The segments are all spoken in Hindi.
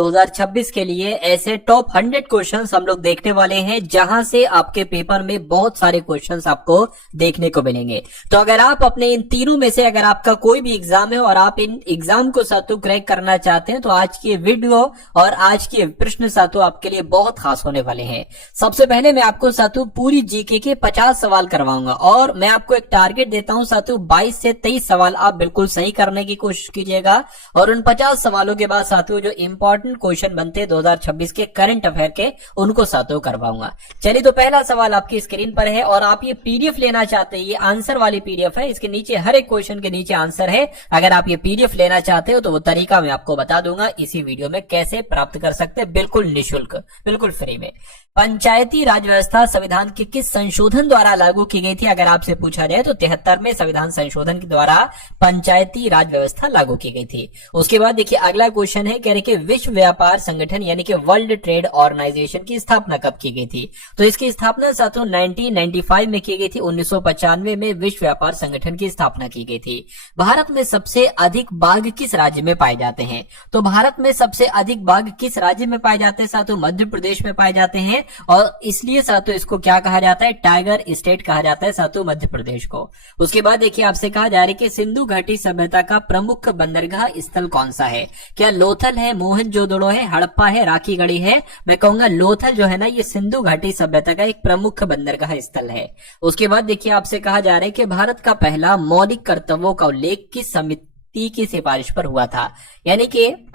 2026 के लिए ऐसे टॉप 100 क्वेश्चंस हम लोग देखने वाले हैं, जहां से आपके पेपर में बहुत सारे क्वेश्चंस आपको देखने को मिलेंगे। तो अगर आप अपने इन तीनों में से अगर आपका कोई भी एग्जाम है और आप इन एग्जाम को सातु क्रैक करना चाहते हैं, तो आज की वीडियो और आज के प्रश्न सातु आपके लिए बहुत खास होने वाले हैं। सबसे पहले मैं आपको सातु पूरी जीके के 50 सवाल करवाऊंगा और मैं आपको एक टारगेट देता हूं सातु 22 से 23 सवाल आप बिल्कुल सही करने की कोशिश कीजिएगा और उन 50 सवालों के बाद साथियों जो इंपॉर्टेंट क्वेश्चन बनते हैं 2026 के करंट अफेयर के, उनको साथियों करवाऊंगा। चलिए, तो पहला सवाल आपकी स्क्रीन पर है और आप ये पीडीएफ लेना चाहते हैं, ये आंसर वाली पीडीएफ है, इसके नीचे हर एक क्वेश्चन के नीचे आंसर है। अगर आप ये पीडीएफ लेना चाहते हो तो वो तरीका मैं आपको बता दूंगा इसी वीडियो में कैसे प्राप्त कर सकते हैं, बिल्कुल निःशुल्क, बिल्कुल फ्री में। पंचायती राज व्यवस्था संविधान के किस संशोधन द्वारा लागू की गई थी? अगर आपसे पूछा जाए तो 73वें संविधान संशोधन के द्वारा पंचायती राज व्यवस्था लागू की गई थी। उसके बाद देखिए अगला क्वेश्चन है, कह रहे कि विश्व व्यापार संगठन यानी कि वर्ल्ड ट्रेड ऑर्गेनाइजेशन की स्थापना कब की गई थी? तो इसकी स्थापना साथियों 1995 में की गई थी। 1995 में विश्व व्यापार संगठन की स्थापना की गई थी। भारत में सबसे अधिक बाघ किस राज्य में पाए जाते हैं? तो भारत में सबसे अधिक बाघ किस राज्य में पाए जाते हैं साथियों? मध्य प्रदेश में पाए जाते हैं और इसलिए साथियों इसको क्या कहा जाता है? टाइगर स्टेट कहा जाता है साथियों मध्य प्रदेश को। उसके बाद देखिए आपसे कहा जा रहा है कि सिंधु घाटी सभ्यता का प्रमुख बंदरगाह स्थल कौन सा है? क्या लोथल है, मोहनजोदड़ो है, हड़प्पा है, राखीगढ़ी है? मैं कहूंगा लोथल जो है ना, ये सिंधु घाटी सभ्यता का एक प्रमुख बंदरगाह स्थल है। उसके बाद देखिए आपसे कहा जा रहा है कि भारत का पहला मौलिक कर्तव्यों का उल्लेख किस समिति की सिफारिश पर हुआ था? यानी कि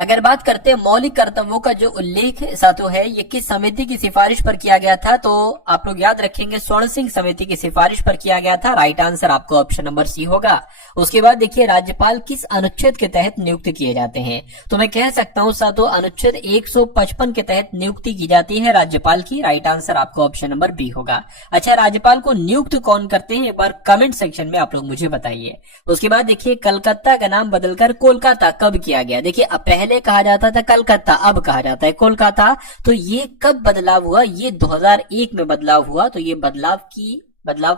अगर बात करते हैं मौलिक कर्तव्यों का जो उल्लेख साथियों है, ये किस समिति की सिफारिश पर किया गया था? तो आप लोग याद रखेंगे स्वर्ण सिंह समिति की सिफारिश पर किया गया था। राइट आंसर आपको ऑप्शन नंबर सी होगा। उसके बाद देखिए राज्यपाल किस अनुच्छेद के तहत नियुक्त किए जाते हैं? तो मैं कह सकता हूं साथियों अनुच्छेद 155 के तहत नियुक्ति की जाती है राज्यपाल की। राइट आंसर आपको ऑप्शन नंबर बी होगा। अच्छा, राज्यपाल को नियुक्त कौन करते हैं, एक बार कमेंट सेक्शन में आप लोग मुझे बताइए। उसके बाद देखिए कलकत्ता का नाम बदलकर कोलकाता कब किया गया? देखिए अब पहले कहा जाता था कलकत्ता, अब कहा जाता है कोलकाता। तो ये कब बदलाव हुआ? ये 2001 में बदलाव हुआ। तो ये बदलाव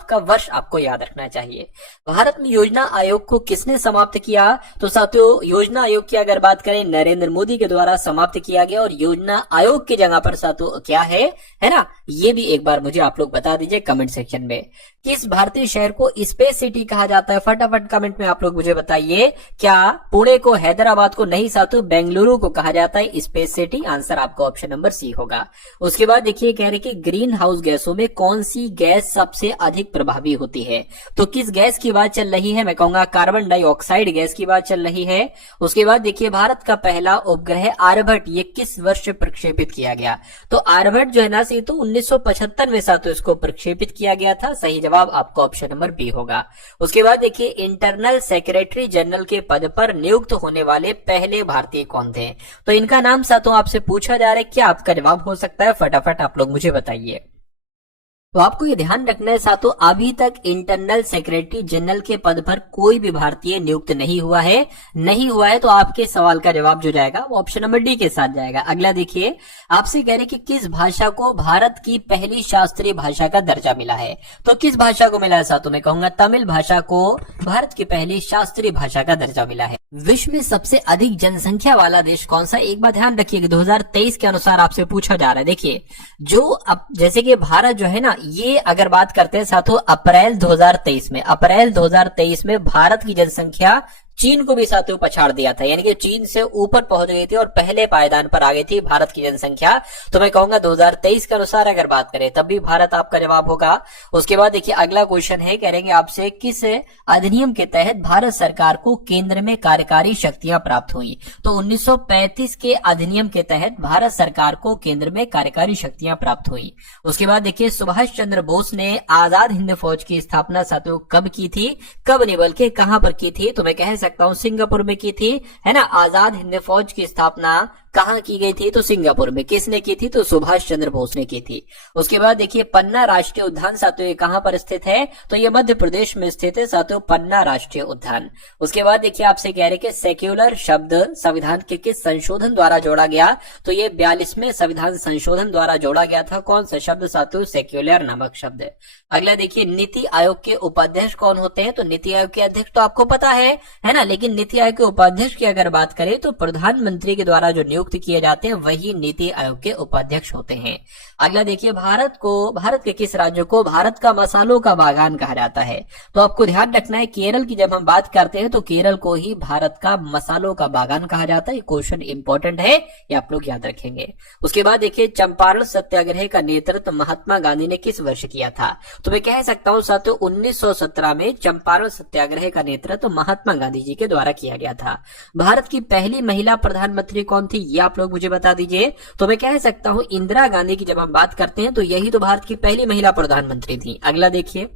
का वर्ष आपको याद रखना चाहिए। भारत में योजना आयोग को किसने समाप्त किया? तो साथियों योजना आयोग की अगर बात करें नरेंद्र मोदी के द्वारा समाप्त किया गया और योजना आयोग की जगह पर साथियों क्या है ना, ये भी एक बार मुझे आप लोग बता दीजिए कमेंट सेक्शन में। किस भारतीय शहर को स्पेस सिटी कहा जाता है? फटाफट कमेंट में आप लोग मुझे बताइए। क्या पुणे को, हैदराबाद को नहीं साथियों, बेंगलुरु को कहा जाता है स्पेस सिटी? आंसर आपको ऑप्शन नंबर सी होगा। उसके बाद देखिए कह रहे कि ग्रीन हाउस गैसों में कौन सी गैस सबसे अधिक प्रभावी होती है? तो किस गैस की बात चल रही है? मैं कहूंगा कार्बन डाइऑक्साइड गैस की बात चल रही है। उसके बाद देखिए भारत का पहला उपग्रह आर्यभट्ट ये किस वर्ष प्रक्षेपित किया गया? तो आर्यभट्ट जो है ना तो 1975 में साथियों इसको प्रक्षेपित किया गया था। सही जवाब आपको ऑप्शन नंबर बी होगा। उसके बाद देखिए इंटरनल सेक्रेटरी जनरल के पद पर नियुक्त होने वाले पहले भारतीय कौन थे? तो इनका नाम साथियों आपसे पूछा जा रहा है, क्या आपका जवाब हो सकता है? फटाफट आप लोग मुझे बताइए। तो आपको ये ध्यान रखना है साथियों, अभी तक इंटरनल सेक्रेटरी जनरल के पद पर कोई भी भारतीय नियुक्त नहीं हुआ है। तो आपके सवाल का जवाब जो जाएगा वो ऑप्शन नंबर डी के साथ जाएगा। अगला देखिए आपसे कह रहे कि किस भाषा को भारत की पहली शास्त्रीय भाषा का दर्जा मिला है? तो किस भाषा को मिला है साथियों? मैं कहूंगा तमिल भाषा को भारत की पहली शास्त्रीय भाषा का दर्जा मिला है। विश्व में सबसे अधिक जनसंख्या वाला देश कौन सा? एक बात ध्यान रखिए 2023 के अनुसार आपसे पूछा जा रहा है। देखिए जो अब जैसे कि भारत जो है ना, ये अगर बात करते हैं साथियों अप्रैल 2023 में भारत की जनसंख्या चीन को भी साथियों पछाड़ दिया था, यानी कि चीन से ऊपर पहुंच गई थी और पहले पायदान पर आ गई थी भारत की जनसंख्या। तो मैं कहूंगा 2023 के अनुसार अगर बात करें तब भी भारत आपका जवाब होगा। उसके बाद देखिए अगला क्वेश्चन है, करेंगे आपसे किस अधिनियम के तहत भारत सरकार को केंद्र में कार्यकारी शक्तियां प्राप्त हुई? तो 1935 के अधिनियम के तहत भारत सरकार को केंद्र में कार्यकारी शक्तियां प्राप्त हुई। उसके बाद देखिए सुभाष चंद्र बोस ने आजाद हिंद फौज की स्थापना साथियों कब की थी? कब नहीं बल्कि कहां पर की थी? तो मैं कह सकता हूं सिंगापुर में की थी, है ना। आजाद हिंद फौज की स्थापना कहाँ की गई थी? तो सिंगापुर में। किसने की थी? तो सुभाष चंद्र बोस ने की थी। उसके बाद देखिए पन्ना राष्ट्रीय उद्यान साथियों ये कहाँ पर स्थित है? तो ये मध्य प्रदेश में स्थित है साथियों, पन्ना राष्ट्रीय उद्यान। उसके बाद देखिए आपसे कह रहे कि सेक्युलर शब्द संविधान के किस संशोधन द्वारा जोड़ा गया? तो ये 42वें संविधान संशोधन द्वारा जोड़ा गया था। कौन सा शब्द साथियों? सेक्युलर नामक शब्द। अगला देखिए नीति आयोग के उपाध्यक्ष कौन होते हैं? तो नीति आयोग के अध्यक्ष तो आपको पता है ना, लेकिन नीति आयोग के उपाध्यक्ष की अगर बात करें तो प्रधानमंत्री के द्वारा जो नियुक्त किए जाते हैं वही नीति आयोग के उपाध्यक्ष होते हैं। अगला देखिए भारत के किस राज्य को भारत का मसालों का बागान कहा जाता है? तो आपको ध्यान रखना है केरल की जब हम बात करते हैं तो केरल को ही भारत का मसालों का बागान कहा जाता है। क्वेश्चन इंपॉर्टेंट है, ये आप लोग याद रखेंगे। उसके बाद देखिए चंपारण सत्याग्रह का नेतृत्व महात्मा गांधी ने किस वर्ष किया था? तो मैं कह सकता हूं साथियों 1917 में चंपारण सत्याग्रह का नेतृत्व महात्मा गांधी जी के द्वारा किया गया था। भारत की पहली महिला प्रधानमंत्री कौन थी? ये आप लोग मुझे बता दीजिए। तो मैं कह सकता हूं इंदिरा गांधी की जब हम बात करते हैं तो यही तो भारत की पहली महिला प्रधानमंत्री थी। अगला देखिए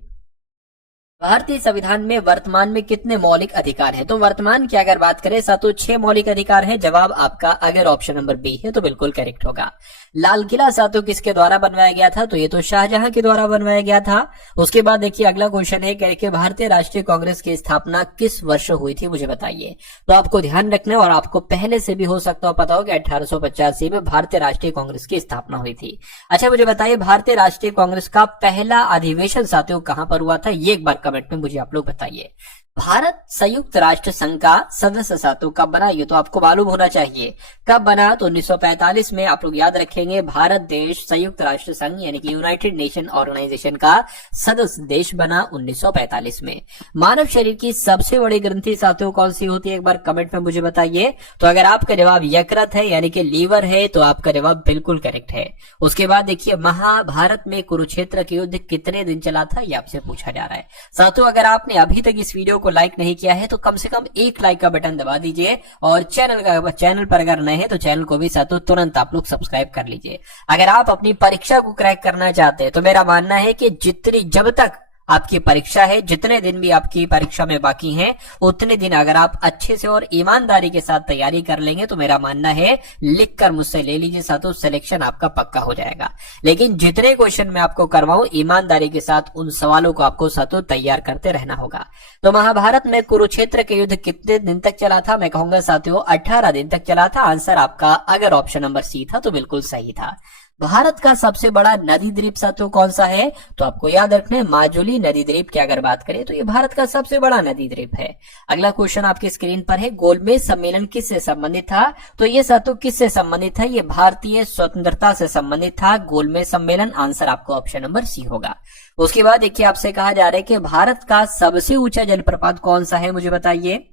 भारतीय संविधान में वर्तमान में कितने मौलिक अधिकार हैं? तो वर्तमान की अगर बात करें साथियों 6 मौलिक अधिकार हैं। जवाब आपका अगर ऑप्शन नंबर बी है तो बिल्कुल करेक्ट होगा। लाल किला साथियों किसके द्वारा बनवाया गया था? तो ये तो शाहजहां के द्वारा बनवाया गया था। उसके बाद देखिए अगला क्वेश्चन है कि भारतीय राष्ट्रीय कांग्रेस की स्थापना किस वर्ष हुई थी? मुझे बताइए। तो आपको ध्यान रखना है और आपको पहले से भी हो सकता हो पता हो कि 1885 में भारतीय राष्ट्रीय कांग्रेस की स्थापना हुई थी। अच्छा मुझे बताइए भारतीय राष्ट्रीय कांग्रेस का पहला अधिवेशन साथियों कहां पर हुआ था? ये एक बार कमेंट में मुझे आप लोग बताइए। भारत संयुक्त राष्ट्र संघ का सदस्य साथियों कब बना? ये तो आपको मालूम होना चाहिए। कब बना? तो 1945 में। आप लोग याद रखेंगे भारत देश संयुक्त राष्ट्र संघ यानी कि यूनाइटेड नेशन ऑर्गेनाइजेशन का सदस्य देश बना 1945 में। मानव शरीर की सबसे बड़ी ग्रंथि साथियों कौन सी होती है? एक बार कमेंट में मुझे बताइए। तो अगर आपका जवाब यकृत है यानी कि लीवर है तो आपका जवाब बिल्कुल करेक्ट है। उसके बाद देखिए महाभारत में कुरुक्षेत्र के युद्ध कितने दिन चला था? ये आपसे पूछा जा रहा है। साथियों अगर आपने अभी तक इस वीडियो को लाइक नहीं किया है तो कम से कम एक लाइक का बटन दबा दीजिए और चैनल पर अगर नए हैं तो चैनल को भी साथियों तुरंत आप लोग सब्सक्राइब कर लीजिए। अगर आप अपनी परीक्षा को क्रैक करना चाहते हैं तो मेरा मानना है कि जब तक आपकी परीक्षा है, जितने दिन भी आपकी परीक्षा में बाकी हैं, उतने दिन अगर आप अच्छे से और ईमानदारी के साथ तैयारी कर लेंगे तो मेरा मानना है लिखकर मुझसे ले लीजिए साथियों, सिलेक्शन आपका पक्का हो जाएगा। लेकिन जितने क्वेश्चन मैं आपको करवाऊं ईमानदारी के साथ उन सवालों को आपको साथियों तैयार करते रहना होगा। तो महाभारत में कुरुक्षेत्र के युद्ध कितने दिन तक चला था? मैं कहूंगा साथियों 18 दिन तक चला था। आंसर आपका अगर ऑप्शन नंबर सी था तो बिल्कुल सही था। भारत का सबसे बड़ा नदी द्वीप साथियों कौन सा है? तो आपको याद रखना है माजुली नदी द्वीप की अगर बात करें तो ये भारत का सबसे बड़ा नदी द्वीप है। अगला क्वेश्चन आपकी स्क्रीन पर है गोलमेज सम्मेलन किससे संबंधित था? तो ये साथियों किससे संबंधित था? ये भारतीय स्वतंत्रता से संबंधित था गोलमेज सम्मेलन। आंसर आपको ऑप्शन नंबर सी होगा। उसके बाद देखिए आपसे कहा जा रहा है कि भारत का सबसे ऊंचा जलप्रपात कौन सा है? मुझे बताइए।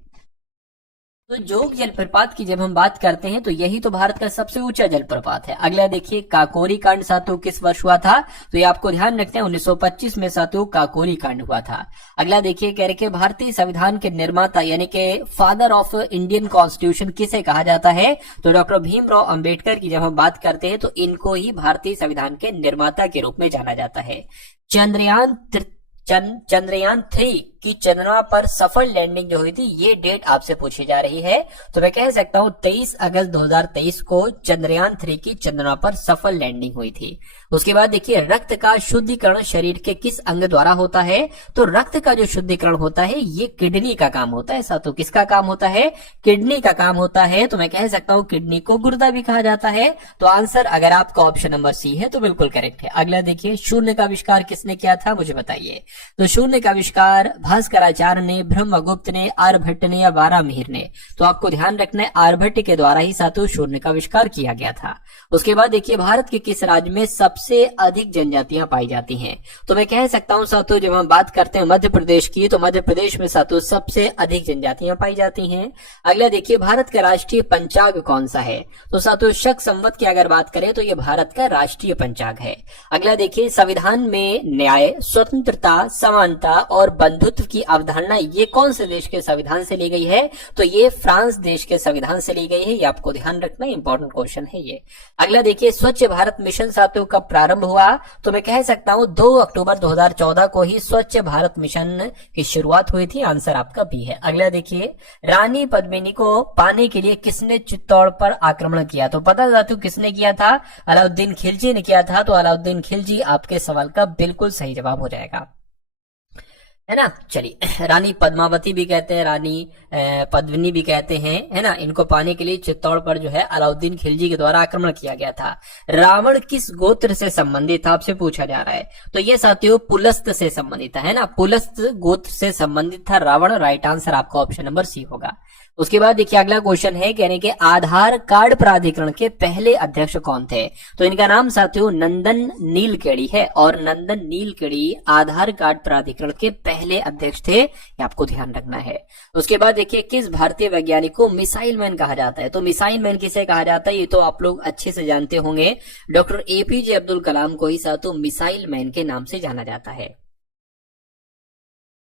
तो जोग जलप्रपात की जब हम बात करते हैं तो यही तो भारत का सबसे ऊंचा जलप्रपात है। अगला देखिए काकोरी कांड साथियों किस वर्ष हुआ था? तो ये आपको ध्यान रखना है 1925 में साथियों काकोरी कांड हुआ था। अगला देखिए कह रहे कि भारतीय संविधान के निर्माता यानी कि फादर ऑफ इंडियन कॉन्स्टिट्यूशन किसे कहा जाता है? तो डॉक्टर भीमराव अंबेडकर की जब हम बात करते हैं तो इनको ही भारतीय संविधान के निर्माता के रूप में जाना जाता है। चंद्रयान 3 की चंद्रमा पर सफल लैंडिंग जो हुई थी ये डेट आपसे पूछी जा रही है। तो मैं कह सकता हूं 23 अगस्त 2023 को चंद्रयान 3 की चंद्रमा पर सफल लैंडिंग हुई थी। उसके बाद देखिए रक्त का शुद्धिकरण शरीर के किस अंग द्वारा होता है? तो रक्त का जो शुद्धिकरण होता है ये किडनी का काम होता है साथियों। किसका काम होता है? किडनी का काम होता है। तो मैं कह सकता हूं किडनी को गुर्दा भी कहा जाता है। तो आंसर अगर आपका ऑप्शन नंबर सी है तो बिल्कुल करेक्ट है। अगला देखिए शून्य का आविष्कार किसने किया था? मुझे बताइए। तो शून्य का आविष्कार भास्कराचार्य ने, ब्रह्मगुप्त ने, आर्यभट्ट ने या बारामिहिर ने? तो आपको ध्यान रखना है आर्यभट्ट के द्वारा ही साथियों शून्य का आविष्कार किया गया था। उसके बाद देखिए भारत के किस राज्य में सबसे अधिक जनजातियां पाई जाती हैं? तो मैं कह सकता हूं साथियों जब हम बात करते हैं मध्य प्रदेश की तो मध्य प्रदेश में साथियों सबसे अधिक जनजातियां पाई जाती हैं। अगला देखिए भारत का राष्ट्रीय पंचांग कौन सा है? तो साथियों शक संवत की अगर बात करें तो ये भारत का राष्ट्रीय पंचांग है। अगला देखिए संविधान में न्याय, स्वतंत्रता, समानता और बंधुत्व की अवधारणा ये कौन से देश के संविधान से ली गई है? तो ये फ्रांस देश के संविधान से ली गई है। ये आपको ध्यान रखना, इंपॉर्टेंट क्वेश्चन है ये। अगला देखिए, स्वच्छ भारत मिशन साथियों कब प्रारंभ हुआ? तो मैं कह सकता हूं 2 अक्टूबर 2014 को ही स्वच्छ भारत मिशन की शुरुआत हुई थी। आंसर आपका बी है। अगला देखिए, रानी पद्मिनी को पाने के लिए किसने चित्तौड़ पर आक्रमण किया? तो पता साथियों किसने किया था? अलाउद्दीन खिलजी ने किया था। तो अलाउद्दीन खिलजी आपके सवाल का बिल्कुल सही जवाब हो जाएगा, है ना। चलिए, रानी पद्मावती भी कहते हैं, रानी पद्मिनी भी कहते हैं, है ना। इनको पाने के लिए चित्तौड़ पर जो है अलाउद्दीन खिलजी के द्वारा आक्रमण किया गया था। रावण किस गोत्र से संबंधित था? आपसे पूछा जा रहा है। तो ये साथियों पुलस्त से संबंधित था, है ना। पुलस्त गोत्र से संबंधित था रावण। राइट आंसर आपका ऑप्शन नंबर सी होगा। उसके बाद देखिए, अगला क्वेश्चन है, कहने के आधार कार्ड प्राधिकरण के पहले अध्यक्ष कौन थे? तो इनका नाम साथियों नंदन नीलकेणी है, और नंदन नीलकेणी आधार कार्ड प्राधिकरण के पहले अध्यक्ष थे। ये आपको ध्यान रखना है। उसके बाद देखिए, किस भारतीय वैज्ञानिक को मिसाइल मैन कहा जाता है? तो मिसाइल मैन किसे कहा जाता है? ये तो आप लोग अच्छे से जानते होंगे। डॉक्टर एपीजे अब्दुल कलाम को ही साथियों मिसाइल मैन के नाम से जाना जाता है।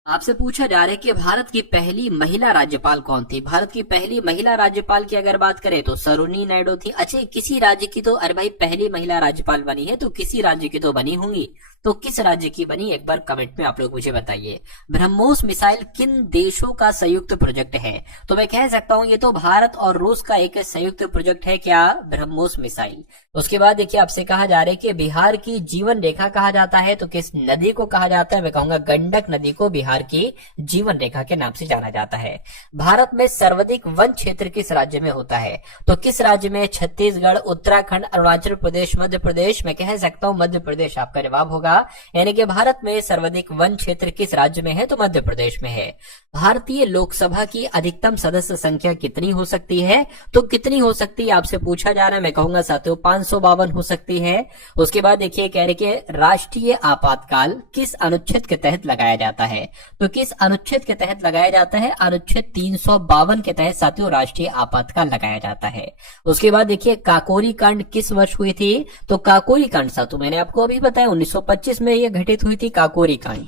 आपसे पूछा जा रहा है कि भारत की पहली महिला राज्यपाल कौन थी? भारत की पहली महिला राज्यपाल की अगर बात करें तो सरोजिनी नायडू थी। अच्छा, किसी राज्य की तो, अरे भाई पहली महिला राज्यपाल बनी है तो किसी राज्य की तो बनी होंगी। तो किस राज्य की बनी, एक बार कमेंट में आप लोग मुझे बताइए। ब्रह्मोस मिसाइल किन देशों का संयुक्त प्रोजेक्ट है? तो मैं कह सकता हूं ये तो भारत और रूस का एक संयुक्त प्रोजेक्ट है। क्या? ब्रह्मोस मिसाइल। उसके बाद देखिए, आपसे कहा जा रहा है कि बिहार की जीवन रेखा कहा जाता है। तो किस नदी को कहा जाता है? मैं कहूंगा गंडक नदी को बिहार की जीवन रेखा के नाम से जाना जाता है। भारत में सर्वाधिक वन क्षेत्र किस राज्य में होता है? तो किस राज्य में? छत्तीसगढ़, उत्तराखंड, अरुणाचल प्रदेश, मध्य प्रदेश। मैं कह सकता हूं मध्य प्रदेश आपका जवाब होगा। यानी कि भारत में सर्वाधिक वन क्षेत्र किस राज्य में है? तो मध्य प्रदेश में है। भारतीय लोकसभा की अधिकतम सदस्य संख्या कितनी हो सकती है? तो कितनी हो सकती है आपसे पूछा जा रहा है। मैं कहूंगा साथियों 552 हो सकती है। उसके बाद देखिए, कह रहे कि राष्ट्रीय आपातकाल किस अनुच्छेद के तहत लगाया जाता है? तो किस अनुच्छेद के तहत लगाया जाता है? अनुच्छेद 352 के तहत साथियों राष्ट्रीय आपातकाल लगाया जाता है। उसके बाद देखिए, काकोरी कांड किस वर्ष हुई थी? तो काकोरी कांड साथियों मैंने आपको अभी बताया 1925 में यह घटित हुई थी, काकोरी कांड।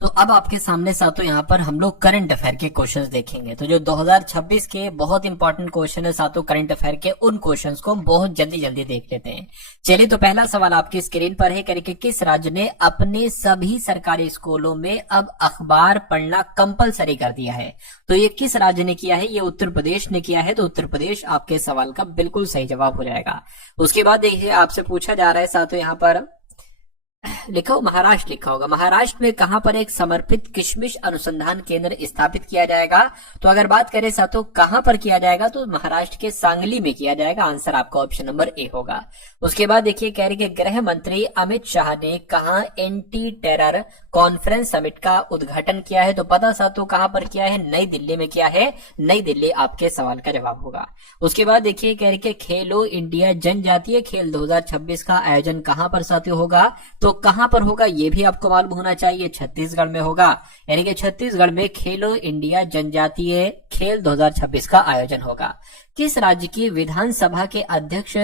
तो अब आपके सामने साथियों यहाँ पर हम लोग करंट अफेयर के क्वेश्चंस देखेंगे। तो जो 2026 के बहुत इंपॉर्टेंट क्वेश्चन है साथियों करंट अफेयर के, उन क्वेश्चंस को हम बहुत जल्दी जल्दी देख लेते हैं। चलिए, तो पहला सवाल आपकी स्क्रीन पर है, करके किस राज्य ने अपने सभी सरकारी स्कूलों में अब अखबार पढ़ना कंपलसरी कर दिया है? तो ये किस राज्य ने किया है? ये उत्तर प्रदेश ने किया है। तो उत्तर प्रदेश आपके सवाल का बिल्कुल सही जवाब हो जाएगा। उसके बाद देखिए, आपसे पूछा जा रहा है साथियों यहाँ पर लिखा हो महाराष्ट्र लिखा होगा। महाराष्ट्र में कहां पर एक समर्पित किशमिश अनुसंधान केंद्र स्थापित किया जाएगा? तो अगर बात करें साथियों कहां पर किया जाएगा, तो महाराष्ट्र के सांगली में किया जाएगा। आंसर आपका ऑप्शन नंबर ए होगा। उसके बाद देखिए, कह रहे कि गृह मंत्री अमित शाह ने कहां एंटी टेरर कॉन्फ्रेंस समिट का उद्घाटन किया है? तो पता साथियों कहां पर किया है? नई दिल्ली में किया है। नई दिल्ली आपके सवाल का जवाब होगा। उसके बाद देखिए, कह रहे कि खेलो इंडिया जनजातीय खेल 2026 का आयोजन कहां पर साथियों होगा? तो कहां पर होगा ये भी आपको मालूम होना चाहिए। छत्तीसगढ़ में होगा। यानी कि छत्तीसगढ़ में खेलो इंडिया जनजातीय खेल 2026 का आयोजन होगा। किस राज्य की विधानसभा के अध्यक्ष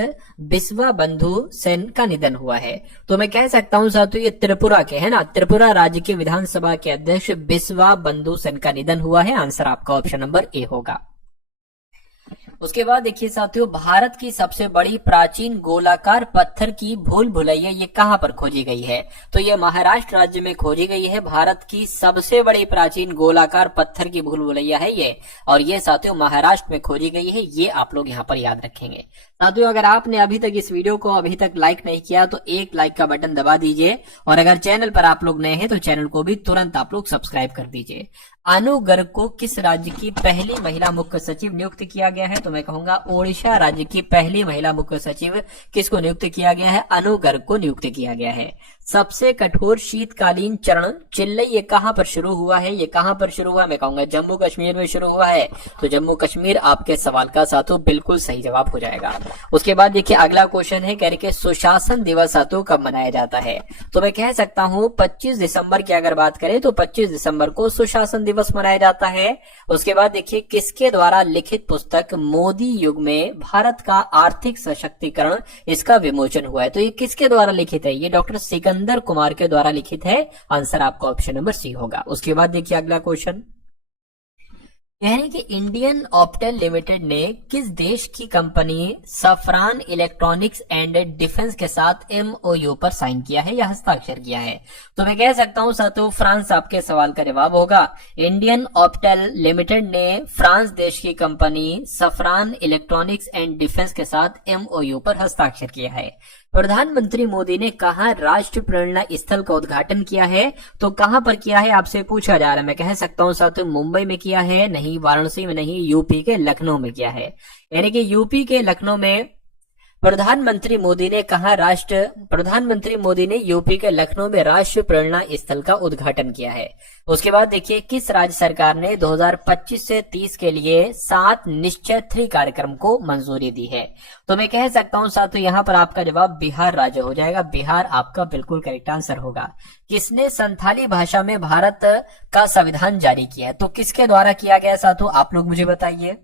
बिस्वा बंधु सेन का निधन हुआ है? तो मैं कह सकता हूं साथियों ये त्रिपुरा के, है ना। त्रिपुरा राज्य के विधानसभा के अध्यक्ष बिस्वा बंधु सेन का निधन हुआ है। आंसर आपका ऑप्शन नंबर ए होगा। उसके बाद देखिए साथियों, भारत की सबसे बड़ी प्राचीन गोलाकार पत्थर की भूल भुलैया ये कहां पर खोजी गई है? तो ये महाराष्ट्र राज्य में खोजी गई है। भारत की सबसे बड़ी प्राचीन गोलाकार पत्थर की भूल भुलैया है ये, और ये साथियों महाराष्ट्र में खोजी गई है। ये आप लोग यहाँ पर याद रखेंगे। साथियों अगर आपने अभी तक इस वीडियो को अभी तक लाइक नहीं किया तो एक लाइक का बटन दबा दीजिए, और अगर चैनल पर आप लोग नए हैं तो चैनल को भी तुरंत आप लोग सब्सक्राइब कर दीजिए। अनु गर्ग को किस राज्य की पहली महिला मुख्य सचिव नियुक्त किया गया है? तो मैं कहूंगा ओडिशा राज्य की पहली महिला मुख्य सचिव किसको नियुक्त किया गया है? अनु गर्ग को नियुक्त किया गया है। सबसे कठोर शीतकालीन चरण चिल्लई ये कहां पर शुरू हुआ है? ये कहां पर शुरू हुआ? मैं कहूंगा जम्मू कश्मीर में शुरू हुआ है। तो जम्मू कश्मीर आपके सवाल का साथियों बिल्कुल सही जवाब हो जाएगा। उसके बाद देखिए अगला क्वेश्चन है, कह रहे कि सुशासन दिवस साथियों कब मनाया जाता है? तो मैं कह सकता हूं 25 दिसंबर की अगर बात करें तो 25 दिसंबर को सुशासन दिवस दिवस मनाया जाता है? उसके बाद देखिए किसके द्वारा लिखित पुस्तक मोदी युग में भारत का आर्थिक सशक्तिकरण इसका विमोचन हुआ है? तो ये किसके द्वारा लिखित है? ये डॉक्टर सिकंदर कुमार के द्वारा लिखित है। आंसर आपका ऑप्शन नंबर सी होगा। उसके बाद देखिए अगला क्वेश्चन, यानी कि इंडियन ऑप्टेल लिमिटेड ने किस देश की कंपनी सफरान इलेक्ट्रॉनिक्स एंड डिफेंस के साथ एमओयू पर साइन किया है या हस्ताक्षर किया है? तो मैं कह सकता हूं साथियों फ्रांस आपके सवाल का जवाब होगा। इंडियन ऑप्टेल लिमिटेड ने फ्रांस देश की कंपनी सफरान इलेक्ट्रॉनिक्स एंड डिफेंस के साथ एमओयू पर हस्ताक्षर किया है। प्रधानमंत्री मोदी ने कहा राष्ट्रीय प्रेरणा स्थल का उद्घाटन किया है? तो कहां पर किया है आपसे पूछा जा रहा है। मैं कह सकता हूं साथियों मुंबई में किया है, नहीं वाराणसी में, नहीं यूपी के लखनऊ में किया है। यानी कि यूपी के लखनऊ में प्रधानमंत्री मोदी ने यूपी के लखनऊ में राष्ट्रीय प्रेरणा स्थल का उद्घाटन किया है। उसके बाद देखिए किस राज्य सरकार ने 2025 से 30 के लिए 7 निश्चय 3 कार्यक्रम को मंजूरी दी है? तो मैं कह सकता हूं साथियों यहां पर आपका जवाब बिहार राज्य हो जाएगा। बिहार आपका बिल्कुल करेक्ट आंसर होगा। किसने संथाली भाषा में भारत का संविधान जारी किया है? तो किसके द्वारा किया गया साथियों आप लोग मुझे बताइए।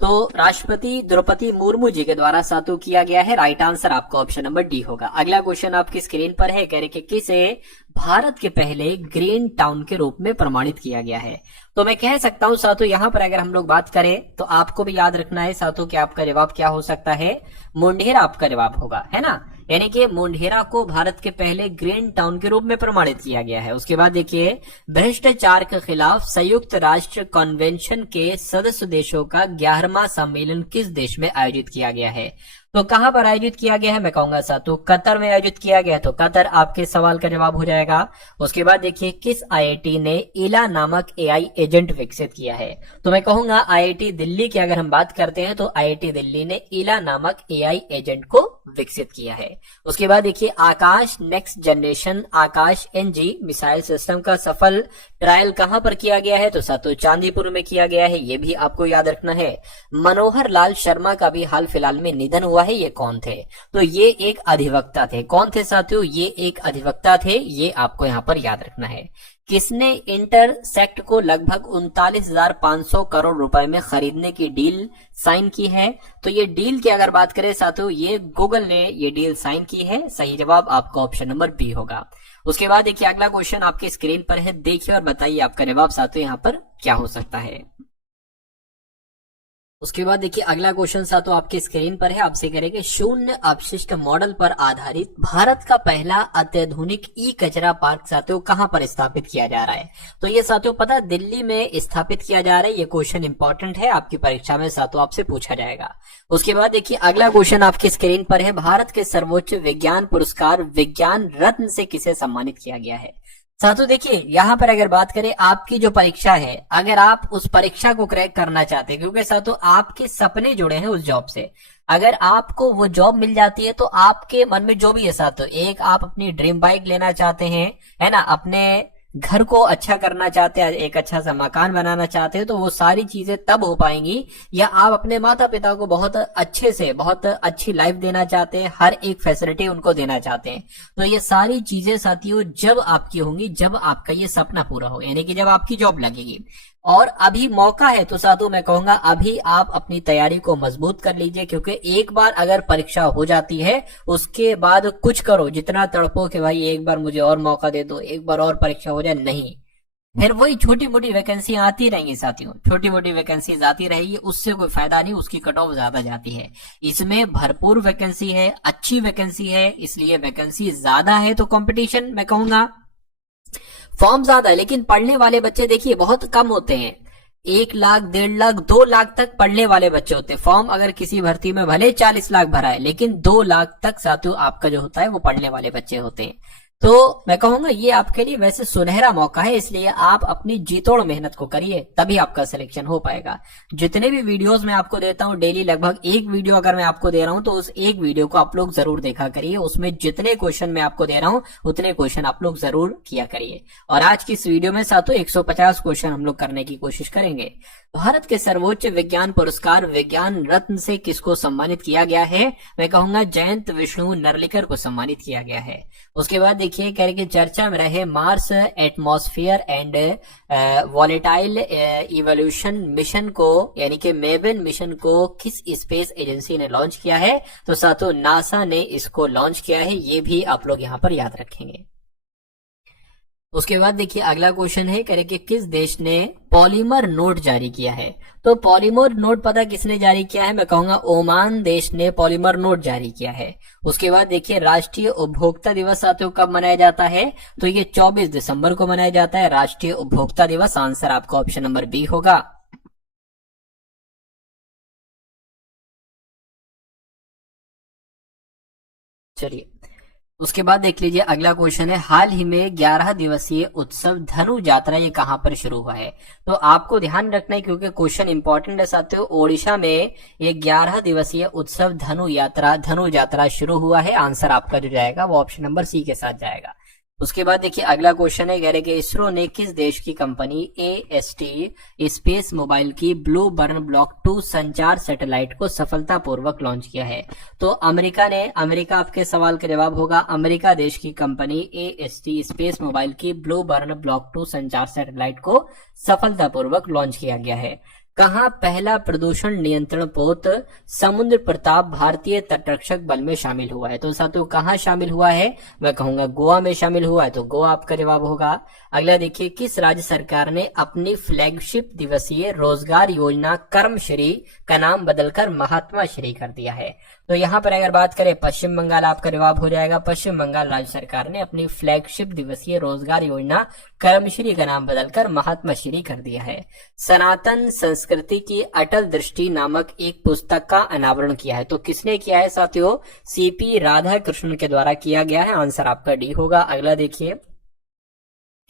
तो राष्ट्रपति द्रौपदी मुर्मू जी के द्वारा सातु किया गया है। राइट आंसर आपका ऑप्शन नंबर डी होगा। अगला क्वेश्चन आपकी स्क्रीन पर है, कह रहे कि किसे भारत के पहले ग्रीन टाउन के रूप में प्रमाणित किया गया है? तो मैं कह सकता हूं साथियों यहां पर अगर हम लोग बात करें तो आपको भी याद रखना है साथियों कि आपका जवाब क्या हो सकता है, मुंडेरा आपका जवाब होगा, है ना। यानी कि मुंडेरा को भारत के पहले ग्रीन टाउन के रूप में प्रमाणित किया गया है। उसके बाद देखिए भ्रष्टाचार के खिलाफ संयुक्त राष्ट्र कन्वेंशन के सदस्य देशों का 11वां सम्मेलन किस देश में आयोजित किया गया है? तो कहां पर आयोजित किया गया है? मैं कहूंगा साथियों कतर में आयोजित किया गया। तो कतर आपके सवाल का जवाब हो जाएगा। उसके बाद देखिए किस आईआईटी ने इला नामक एआई एजेंट विकसित किया है? तो मैं कहूंगा आईआईटी दिल्ली की अगर हम बात करते हैं तो आईआईटी दिल्ली ने इला नामक एआई एजेंट को विकसित किया है। उसके बाद देखिए आकाश नेक्स्ट जनरेशन आकाश एनजी मिसाइल सिस्टम का सफल ट्रायल कहां पर किया गया है? तो साथियों चांदीपुर में किया गया है। ये भी आपको याद रखना है। मनोहर लाल शर्मा का भी हाल फिलहाल में निधन हुआ है। ये कौन थे? तो ये एक अधिवक्ता थे। कौन थे साथियों? ये एक अधिवक्ता थे। ये आपको यहाँ पर याद रखना है। किसने इंटरसेक्ट को लगभग 39,500 करोड़ रुपए में खरीदने की डील साइन की है? तो ये डील की अगर बात करें साथियों ये गूगल ने ये डील साइन की है। सही जवाब आपका ऑप्शन नंबर बी होगा। उसके बाद देखिए अगला क्वेश्चन आपकी स्क्रीन पर है, देखिए और बताइए आपका जवाब साथियों यहाँ पर क्या हो सकता है। उसके बाद देखिए अगला क्वेश्चन साथियों आपकी स्क्रीन पर है, आपसे करेंगे शून्य अपशिष्ट मॉडल पर आधारित भारत का पहला अत्याधुनिक ई कचरा पार्क साथियों कहां पर स्थापित किया जा रहा है? तो ये साथियों पता है दिल्ली में स्थापित किया जा रहा है। ये क्वेश्चन इंपॉर्टेंट है, आपकी परीक्षा में साथियों आपसे पूछा जाएगा। उसके बाद देखिए अगला क्वेश्चन आपकी स्क्रीन पर है, भारत के सर्वोच्च विज्ञान पुरस्कार विज्ञान रत्न से किसे सम्मानित किया गया है? साथियों देखिए यहाँ पर अगर बात करें आपकी जो परीक्षा है, अगर आप उस परीक्षा को क्रैक करना चाहते हैं, क्योंकि साथियों आपके सपने जुड़े हैं उस जॉब से, अगर आपको वो जॉब मिल जाती है तो आपके मन में जो भी है साथियों, एक आप अपनी ड्रीम बाइक लेना चाहते हैं, है ना, अपने घर को अच्छा करना चाहते हैं, एक अच्छा सा मकान बनाना चाहते हैं, तो वो सारी चीजें तब हो पाएंगी या आप अपने माता पिता को बहुत अच्छे से बहुत अच्छी लाइफ देना चाहते हैं, हर एक फैसिलिटी उनको देना चाहते हैं। तो ये सारी चीजें साथियों जब आपकी होंगी जब आपका ये सपना पूरा हो, यानी कि जब आपकी जॉब लगेगी। और अभी मौका है तो साथियों मैं कहूंगा अभी आप अपनी तैयारी को मजबूत कर लीजिए, क्योंकि एक बार अगर परीक्षा हो जाती है उसके बाद कुछ करो, जितना तड़पो कि भाई एक बार मुझे और मौका दे दो, एक बार और परीक्षा हो जाए, नहीं, फिर वही छोटी मोटी वैकेंसी आती रहेंगी साथियों, छोटी मोटी वैकेंसी आती रहेगी, उससे कोई फायदा नहीं, उसकी कट ऑफ ज्यादा जाती है। इसमें भरपूर वैकेंसी है, अच्छी वैकेंसी है, इसलिए वैकेंसी ज्यादा है तो कंपटीशन मैं कहूंगा फॉर्म ज्यादा है, लेकिन पढ़ने वाले बच्चे देखिए बहुत कम होते हैं। 1 लाख 1.5 लाख 2 लाख तक पढ़ने वाले बच्चे होते हैं। फॉर्म अगर किसी भर्ती में भले 40 लाख भरा है, लेकिन 2 लाख तक साथियों आपका जो होता है वो पढ़ने वाले बच्चे होते हैं। तो मैं कहूंगा ये आपके लिए वैसे सुनहरा मौका है, इसलिए आप अपनी जी तोड़ मेहनत को करिए, तभी आपका सिलेक्शन हो पाएगा। जितने भी वीडियोस मैं आपको देता हूं डेली, लगभग एक वीडियो अगर मैं आपको दे रहा हूं तो उस एक वीडियो को आप लोग जरूर देखा करिए। उसमें जितने क्वेश्चन मैं आपको दे रहा हूं उतने क्वेश्चन आप लोग जरूर किया करिए। और आज की इस वीडियो में साथों 150 क्वेश्चन हम लोग करने की कोशिश करेंगे। भारत के सर्वोच्च विज्ञान पुरस्कार विज्ञान रत्न से किसको सम्मानित किया गया है? मैं कहूंगा जयंत विष्णु नर्लिकर को सम्मानित किया गया है। उसके बाद देखिए कह रहे कि चर्चा में रहे Mars atmosphere and volatile evolution mission को, यानी कि मेवन मिशन को किस स्पेस एजेंसी ने लॉन्च किया है? तो साथों नासा ने इसको लॉन्च किया है, ये भी आप लोग यहाँ पर याद रखेंगे। उसके बाद देखिए अगला क्वेश्चन है, कह रहे कि किस देश ने पॉलीमर नोट जारी किया है? तो पॉलीमर नोट पता किसने जारी किया है? मैं कहूंगा ओमान देश ने पॉलीमर नोट जारी किया है। उसके बाद देखिए राष्ट्रीय उपभोक्ता दिवस साथियों कब मनाया जाता है? तो ये 24 दिसंबर को मनाया जाता है राष्ट्रीय उपभोक्ता दिवस। आंसर आपका ऑप्शन नंबर बी होगा। चलिए उसके बाद देख लीजिए अगला क्वेश्चन है, हाल ही में 11 दिवसीय उत्सव धनु यात्रा ये कहां पर शुरू हुआ है? तो आपको ध्यान रखना है क्योंकि क्वेश्चन इंपॉर्टेंट है साथियों। ओडिशा में ये 11 दिवसीय उत्सव धनु यात्रा शुरू हुआ है। आंसर आपका जो जाएगा वो ऑप्शन नंबर सी के साथ जाएगा। उसके बाद देखिए अगला क्वेश्चन है, कह रहे कि इसरो ने किस देश की कंपनी AST स्पेस मोबाइल की ब्लू बर्न ब्लॉक 2 संचार सैटेलाइट को सफलतापूर्वक लॉन्च किया है? तो अमेरिका आपके सवाल का जवाब होगा। अमेरिका देश की कंपनी AST स्पेस मोबाइल की ब्लू बर्न ब्लॉक 2 संचार सैटेलाइट को सफलतापूर्वक लॉन्च किया गया है। कहाँ पहला प्रदूषण नियंत्रण पोत समुद्र प्रताप भारतीय तटरक्षक बल में शामिल हुआ है? तो साथियों कहाँ शामिल हुआ है? मैं कहूंगा गोवा में शामिल हुआ है, तो गोवा आपका जवाब होगा। अगला देखिए, किस राज्य सरकार ने अपनी फ्लैगशिप दिवसीय रोजगार योजना कर्मश्री का नाम बदलकर महात्मा श्री कर दिया है? तो यहाँ पर अगर बात करें पश्चिम बंगाल आपका जवाब हो जाएगा। पश्चिम बंगाल राज्य सरकार ने अपनी फ्लैगशिप दिवसीय रोजगार योजना कर्मश्री का नाम बदलकर महात्मा श्री कर दिया है। सनातन संस्कृति की अटल दृष्टि नामक एक पुस्तक का अनावरण किया है, तो किसने किया है साथियों? CP राधाकृष्णन के द्वारा किया गया है। आंसर आपका डी होगा। अगला देखिए,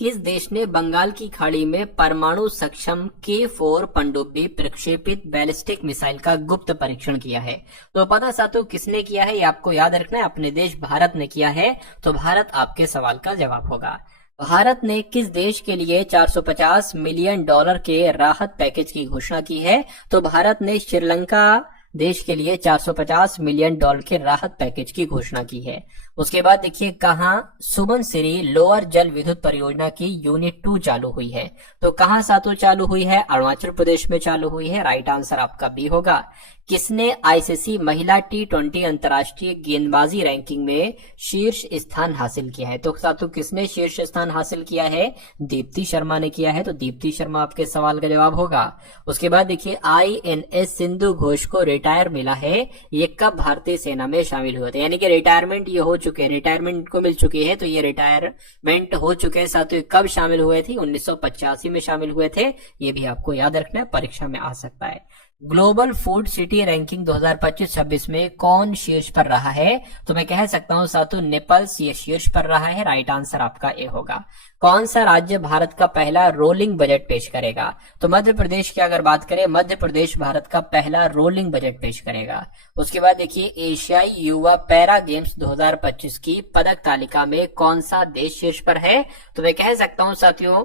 किस देश ने बंगाल की खाड़ी में परमाणु सक्षम K4 पनडुब्बी प्रक्षेपित बैलिस्टिक मिसाइल का गुप्त परीक्षण किया है? तो पता साथियों किसने किया है, ये आपको याद रखना है। अपने देश भारत ने किया है, तो भारत आपके सवाल का जवाब होगा। भारत ने किस देश के लिए $450 मिलियन के राहत पैकेज की घोषणा की है? तो भारत ने श्रीलंका देश के लिए $450 मिलियन के राहत पैकेज की घोषणा की है। उसके बाद देखिए, कहां सुबनसिरी लोअर जल विद्युत परियोजना की यूनिट 2 चालू हुई है? तो कहां सातों चालू हुई है? अरुणाचल प्रदेश में चालू हुई है। राइट आंसर आपका बी होगा। किसने ICC महिला T20 अंतर्राष्ट्रीय गेंदबाजी रैंकिंग में शीर्ष स्थान हासिल किया है? तो साथियों किसने शीर्ष स्थान हासिल किया है? दीप्ति शर्मा ने किया है, तो दीप्ति शर्मा आपके सवाल का जवाब होगा। उसके बाद देखिए, INS सिंधु घोष को रिटायर मिला है, ये कब भारतीय सेना में शामिल हुए थे? यानी कि रिटायरमेंट ये हो चुके हैं, रिटायरमेंट को मिल चुकी है, तो ये रिटायरमेंट हो चुके हैं साथियों। कब शामिल हुए थे? 1985 में शामिल हुए थे। ये भी आपको याद रखना है, परीक्षा में आ सकता है। ग्लोबल फूड सिटी रैंकिंग 2025-26 में कौन शीर्ष पर रहा है? तो मैं कह सकता हूं साथियों नेपल्स ये शीर्ष पर रहा है। राइट आंसर आपका ए होगा। कौन सा राज्य भारत का पहला रोलिंग बजट पेश करेगा? तो मध्य प्रदेश की अगर बात करें, मध्य प्रदेश भारत का पहला रोलिंग बजट पेश करेगा। उसके बाद देखिए, एशियाई युवा पैरा गेम्स 2025 की पदक तालिका में कौन सा देश शीर्ष पर है? तो मैं कह सकता हूं साथियों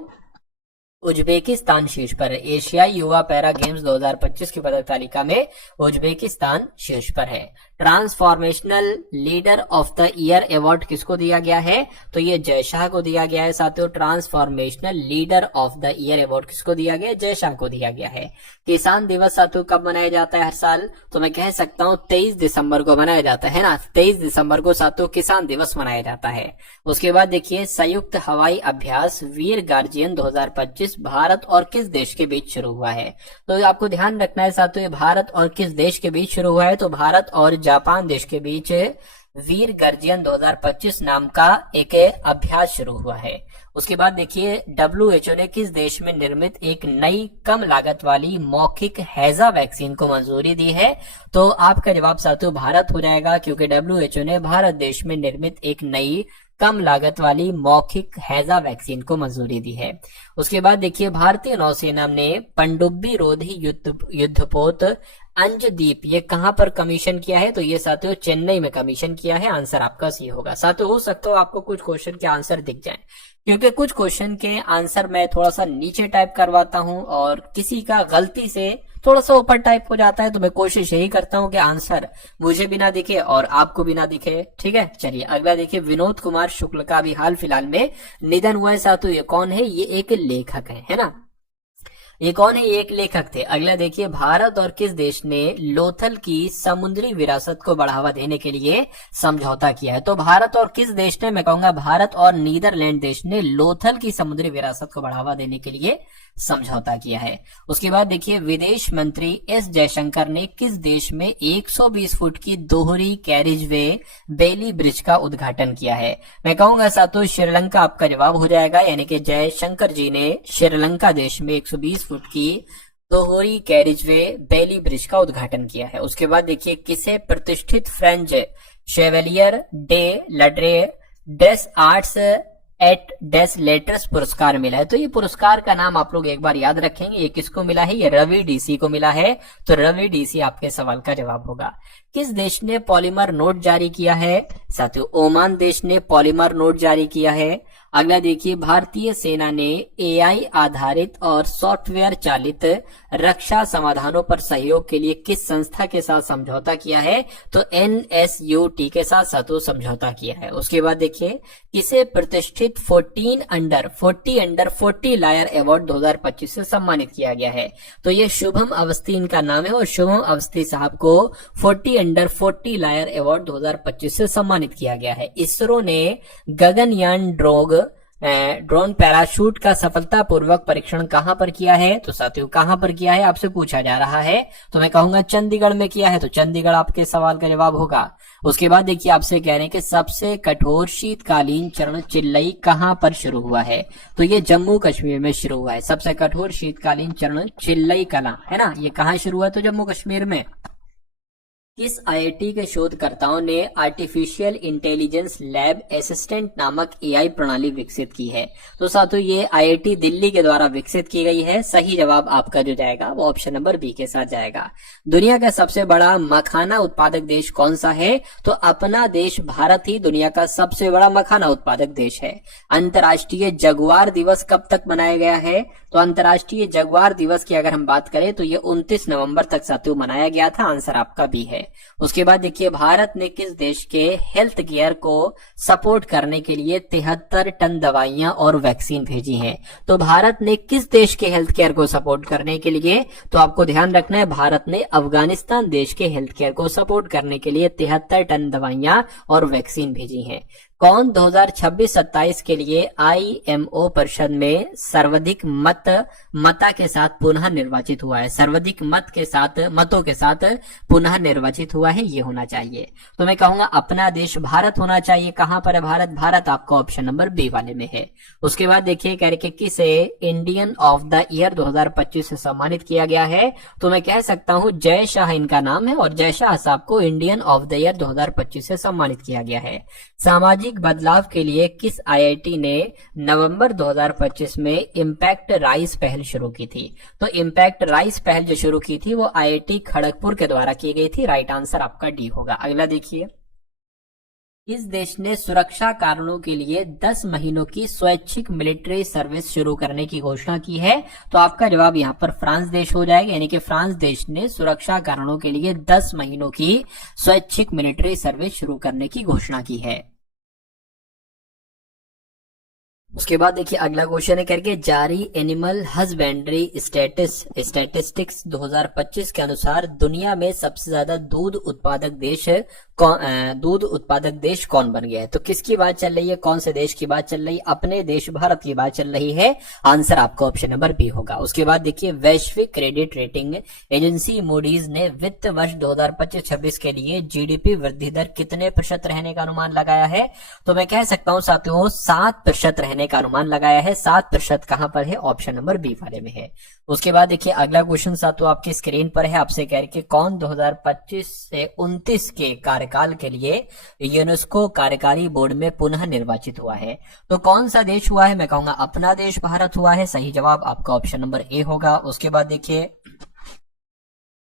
उज्बेकिस्तान शीर्ष पर है। एशियाई युवा पैरा गेम्स 2025 की पदक तालिका में उज्बेकिस्तान शीर्ष पर है। Transformational leader of the year award किसको दिया गया है? तो ये जय शाह को दिया गया है साथियों। Transformational leader of the year award किसको दिया गया? जय शाह को दिया गया है। किसान दिवस साथियों कब मनाया जाता है हर साल? तो मैं कह सकता हूँ 23 दिसंबर को मनाया जाता है ना। 23 दिसंबर को साथियों किसान दिवस मनाया जाता है। उसके बाद देखिए, संयुक्त हवाई अभ्यास वीर गार्जियन 2025 भारत और किस देश के बीच शुरू हुआ है? तो आपको ध्यान रखना है साथियों, भारत और किस देश के बीच शुरू हुआ है? तो भारत और जापान देश के बीच वीर गर्जियन 2025 नाम का एक अभ्यास शुरू हुआ है। उसके बाद देखिए, WHO ने किस देश में निर्मित एक नई कम लागत वाली मौखिक हैजा वैक्सीन को मंजूरी दी है? तो आपका जवाब साथियों भारत हो जाएगा, क्योंकि WHO ने भारत देश में निर्मित एक नई कम लागत वाली मौखिक हैजा वैक्सीन को मंजूरी दी है। उसके बाद देखिए भारतीय नौसेना ने पनडुब्बी रोधी युद्धपोत अंजदीप ये कहां पर कमीशन किया है? तो ये साथियों चेन्नई में कमीशन किया है। आंसर आपका सी होगा। साथियों हो सकता हो आपको कुछ क्वेश्चन के आंसर दिख जाए, क्योंकि कुछ क्वेश्चन के आंसर मैं थोड़ा सा नीचे टाइप करवाता हूं और किसी का गलती से थोड़ा सा ऊपर टाइप हो जाता है, तो मैं कोशिश यही करता हूं कि आंसर मुझे भी ना दिखे और आपको भी ना दिखे। ठीक है, चलिए अगला देखिए विनोद कुमार शुक्ल का भी हाल फिलहाल में निधन हुआ है। साथियों ये कौन है? ये एक लेखक है ना। ये कौन है? ये एक लेखक थे। अगला देखिए भारत और किस देश ने लोथल की समुद्री विरासत को बढ़ावा देने के लिए समझौता किया है? तो भारत और किस देश ने? मैं कहूंगा भारत और नीदरलैंड देश ने लोथल की समुद्री विरासत को बढ़ावा देने के लिए समझौता किया है। उसके बाद देखिए विदेश मंत्री एस जयशंकर ने किस देश में 120 फुट की दोहरी कैरिज वे बेली ब्रिज का उद्घाटन किया है? मैं कहूंगा साथियों श्रीलंका आपका जवाब हो जाएगा, यानी कि जयशंकर जी ने श्रीलंका देश में 120 फुट की दोहरी कैरिज वे बेली ब्रिज का उद्घाटन किया है। उसके बाद देखिए किसे प्रतिष्ठित French Chevalier de l'Ordre des Arts et des Lettres पुरस्कार मिला है? तो ये पुरस्कार का नाम आप लोग एक बार याद रखेंगे। ये किसको मिला है? ये रवि डीसी को मिला है। तो रवि डीसी आपके सवाल का जवाब होगा। किस देश ने पॉलीमर नोट जारी किया है? साथियों ओमान देश ने पॉलीमर नोट जारी किया है। अगला देखिए भारतीय सेना ने एआई आधारित और सॉफ्टवेयर चालित रक्षा समाधानों पर सहयोग के लिए किस संस्था के साथ समझौता किया है? तो NSUT के साथ साथियों समझौता किया है। उसके बाद देखिए किसे प्रतिष्ठित 40 अंडर 40 लायर अवार्ड 2025 से सम्मानित किया गया है? तो ये शुभम अवस्थी इनका नाम है और शुभम अवस्थी साहब को 40 अंडर 40 लायर अवार्ड 2025 से सम्मानित किया गया है। इसरो ने गगनयान ड्रोन पैराशूट का सफलतापूर्वक परीक्षण कहां पर किया है? तो साथियों कहां पर किया है आपसे पूछा जा रहा है, तो मैं कहूंगा चंडीगढ़ में किया है। तो चंडीगढ़ आपके सवाल का जवाब होगा। उसके बाद देखिए आपसे कह रहे हैं कि सबसे कठोर शीतकालीन चरण चिल्लई कहां पर शुरू हुआ है? तो ये जम्मू कश्मीर में शुरू हुआ है। सबसे कठोर शीतकालीन चरण चिल्लई कला है ना, ये कहां शुरू हुआ? तो जम्मू कश्मीर में। किस आईआईटी के शोधकर्ताओं ने आर्टिफिशियल इंटेलिजेंस लैब असिस्टेंट नामक एआई प्रणाली विकसित की है? तो साथियों ये आईआईटी दिल्ली के द्वारा विकसित की गई है। सही जवाब आपका जो जाएगा वो ऑप्शन नंबर बी के साथ जाएगा। दुनिया का सबसे बड़ा मखाना उत्पादक देश कौन सा है? तो अपना देश भारत ही दुनिया का सबसे बड़ा मखाना उत्पादक देश है। अंतर्राष्ट्रीय जगुआर दिवस कब तक मनाया गया है? तो अंतर्राष्ट्रीय जगुआर दिवस की अगर हम बात करें तो ये 29 नवंबर तक साथियों मनाया गया था। आंसर आपका बी है। उसके बाद देखिए भारत ने किस देश के हेल्थ केयर को सपोर्ट करने के लिए 73 टन दवाइयां और वैक्सीन भेजी हैं? तो भारत ने किस देश के हेल्थ केयर को सपोर्ट करने के लिए? तो आपको ध्यान रखना है भारत ने अफगानिस्तान देश के हेल्थ केयर को सपोर्ट करने के लिए 73 टन दवाइयां और वैक्सीन भेजी हैं। कौन 2026-27 के लिए आईएमओ परिषद में सर्वाधिक मता के साथ पुनः निर्वाचित हुआ है? सर्वाधिक मतों के साथ पुनः निर्वाचित हुआ है, ये होना चाहिए। तो मैं कहूंगा अपना देश भारत होना चाहिए। कहां पर है भारत? भारत आपका ऑप्शन नंबर बी वाले में है। उसके बाद देखिए कह रहे कि किसे इंडियन ऑफ द ईयर 2025 से सम्मानित किया गया है? तो मैं कह सकता हूं जय शाह इनका नाम है और जय शाह साहब को इंडियन ऑफ द ईयर 2025 से सम्मानित किया गया है। सामाजिक बदलाव के लिए किस आईआईटी ने नवंबर 2025 में इम्पैक्ट राइज पहल शुरू की थी? तो इम्पैक्ट राइज पहल जो शुरू की थी वो आईआईटी खड़गपुर के द्वारा की गई थी। राइट आंसर आपका डी होगा। अगला देखिए इस देश ने सुरक्षा कारणों के लिए 10 महीनों की स्वैच्छिक मिलिट्री सर्विस शुरू करने की घोषणा की है? तो आपका जवाब यहाँ पर फ्रांस देश हो जाएगा, यानी कि फ्रांस देश ने सुरक्षा कारणों के लिए 10 महीनों की स्वैच्छिक मिलिट्री सर्विस शुरू करने की घोषणा की है। उसके बाद देखिए अगला क्वेश्चन है करके जारी एनिमल हस्बेंड्री स्टैटिस्टिक्स 2025 के अनुसार दुनिया में सबसे ज्यादा दूध उत्पादक देश कौन बन गया है? तो किसकी बात चल रही है? कौन से देश की बात चल रही है? अपने देश भारत की बात चल रही है। आंसर आपका ऑप्शन नंबर बी होगा। उसके बाद देखिए वैश्विक क्रेडिट रेटिंग एजेंसी मूडीज ने वित्त वर्ष 2025-26 के लिए जीडीपी वृद्धि दर कितने % रहने का अनुमान लगाया है? तो मैं कह सकता हूं साथियों 7% रहने रहने का अनुमान लगाया है। 7% कहां पर है? ऑप्शन नंबर बी वाले में है। उसके बाद देखिए अगला क्वेश्चन साथियों आपकी स्क्रीन पर है, आपसे कह रहे कि कौन 2025 से 29 के कार्यकाल के लिए यूनेस्को कार्यकारी बोर्ड में पुनः निर्वाचित हुआ है। तो कौन सा देश हुआ है? मैं कहूंगा अपना देश भारत हुआ है। सही जवाब आपका ऑप्शन नंबर ए होगा। उसके बाद देखिए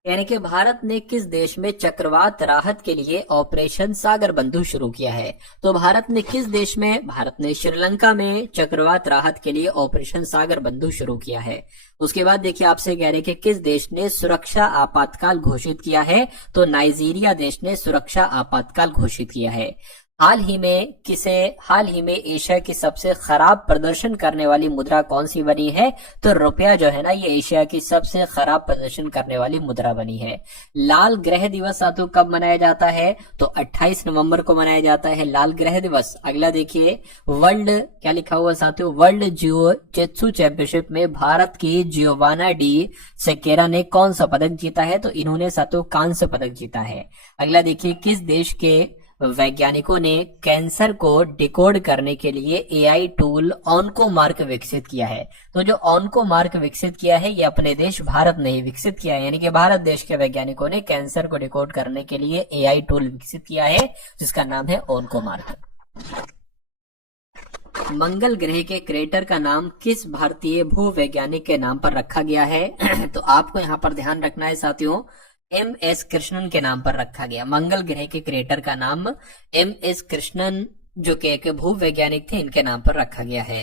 यानी कि भारत ने किस देश में चक्रवात राहत के लिए ऑपरेशन सागर बंधु शुरू किया है? तो भारत ने किस देश में? भारत ने श्रीलंका में चक्रवात राहत के लिए ऑपरेशन सागर बंधु शुरू किया है। उसके बाद देखिए आपसे कह रहे कि किस देश ने सुरक्षा आपातकाल घोषित किया है? तो नाइजीरिया देश ने सुरक्षा आपातकाल घोषित किया है। हाल ही में एशिया की सबसे खराब प्रदर्शन करने वाली मुद्रा कौन सी बनी है? तो रुपया जो है ना, ये एशिया की सबसे खराब प्रदर्शन करने वाली मुद्रा बनी है। लाल ग्रह दिवस साथियों कब मनाया जाता है? तो 28 नवंबर को मनाया जाता है लाल ग्रह दिवस। अगला देखिए वर्ल्ड क्या लिखा हुआ साथियों, वर्ल्ड जियो जित्सु चैंपियनशिप में भारत की जियोवाना डी सेकेरा ने कौन सा पदक जीता है? तो इन्होंने साथियों कांस्य पदक जीता है। अगला देखिए किस देश के वैज्ञानिकों ने कैंसर को डिकोड करने के लिए एआई टूल ऑन्कोमार्क विकसित किया है? तो जो ऑन्कोमार्क विकसित किया है ये अपने देश भारत ने ही विकसित किया है, यानी कि भारत देश के वैज्ञानिकों ने कैंसर को डिकोड करने के लिए एआई टूल विकसित किया है जिसका नाम है ऑन्कोमार्क। मंगल ग्रह के क्रेटर का नाम किस भारतीय भूवैज्ञानिक के नाम पर रखा गया है? तो आपको यहाँ पर ध्यान रखना है साथियों, एम.एस. कृष्णन के नाम पर रखा गया। मंगल ग्रह के क्रेटर का नाम एम.एस. कृष्णन जो कि एक भूवैज्ञानिक थे, इनके नाम पर रखा गया है।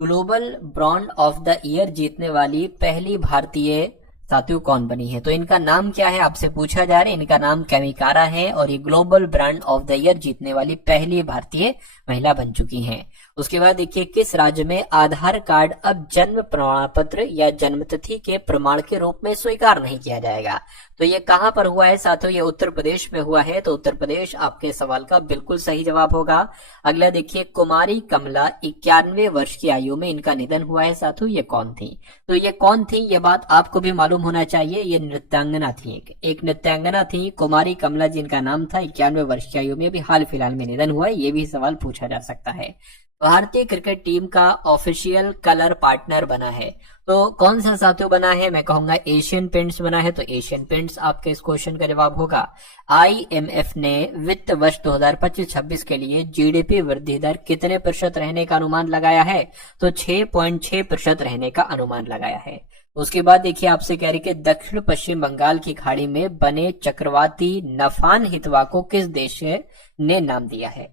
Global brand of the year जीतने वाली पहली भारतीय साथियों कौन बनी है? तो इनका नाम क्या है आपसे पूछा जा रहा है। इनका नाम केमिकारा है और ये global brand of the year जीतने वाली पहली भारतीय महिला बन चुकी हैं। उसके बाद देखिए किस राज्य में आधार कार्ड अब जन्म प्रमाण पत्र या जन्मतिथि के प्रमाण के रूप में स्वीकार नहीं किया जाएगा? तो ये कहां पर हुआ है साथियों? ये उत्तर प्रदेश में हुआ है। तो उत्तर प्रदेश आपके सवाल का बिल्कुल सही जवाब होगा। अगला देखिए कुमारी कमला 91 वर्ष की आयु में इनका निधन हुआ है साथियों। ये कौन थी? तो ये कौन थी ये बात आपको भी मालूम होना चाहिए। ये नृत्यांगना थी, एक नृत्यांगना थी कुमारी कमला जी इनका नाम था। 91 वर्ष की आयु में भी हाल फिलहाल में निधन हुआ है। ये भी सवाल पूछा जा सकता है। भारतीय क्रिकेट टीम का ऑफिशियल कलर पार्टनर बना है तो कौन सा साथियों बना है? मैं कहूंगा एशियन पेंट्स बना है। तो एशियन पेंट्स आपके इस क्वेश्चन का जवाब होगा। आईएमएफ ने वित्त वर्ष 2025-26 के लिए जीडीपी वृद्धि दर कितने प्रतिशत रहने का अनुमान लगाया है? तो 6.6% रहने का अनुमान लगाया है। उसके बाद देखिए आपसे कह रही कि दक्षिण पश्चिम बंगाल की खाड़ी में बने चक्रवाती नफान हितवा को किस देश ने नाम दिया है?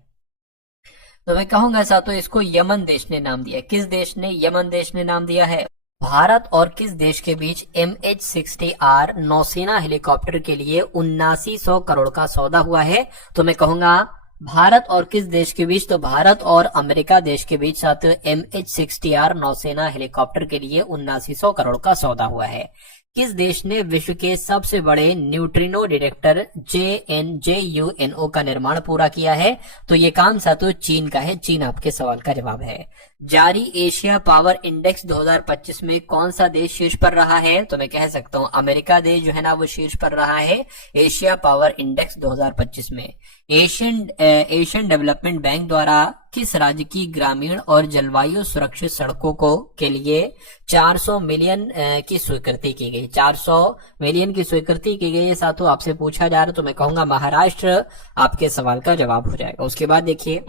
तो मैं कहूंगा साथियों इसको यमन देश ने नाम दिया। किस देश ने? यमन देश ने नाम दिया है। भारत और किस देश के बीच MH-60R नौसेना हेलीकॉप्टर के लिए 7900 करोड़ का सौदा हुआ है? तो मैं कहूंगा भारत और किस देश के बीच? तो भारत और अमेरिका देश के बीच साथियों MH-60R नौसेना हेलीकॉप्टर के लिए 7900 करोड़ का सौदा हुआ है। किस देश ने विश्व के सबसे बड़े न्यूट्रिनो डिटेक्टर JUNO का निर्माण पूरा किया है? तो ये काम साथियों चीन का है। चीन आपके सवाल का जवाब है। जारी एशिया पावर इंडेक्स 2025 में कौन सा देश शीर्ष पर रहा है? तो मैं कह सकता हूं अमेरिका देश जो है ना वो शीर्ष पर रहा है एशिया पावर इंडेक्स 2025 में। एशियन डेवलपमेंट बैंक द्वारा किस राज्य की ग्रामीण और जलवायु सुरक्षित सड़कों को के लिए 400 मिलियन की स्वीकृति की गई? 400 मिलियन की स्वीकृति की गई है साथियों आपसे पूछा जा रहा है। तो मैं कहूंगा महाराष्ट्र आपके सवाल का जवाब हो जाएगा। उसके बाद देखिए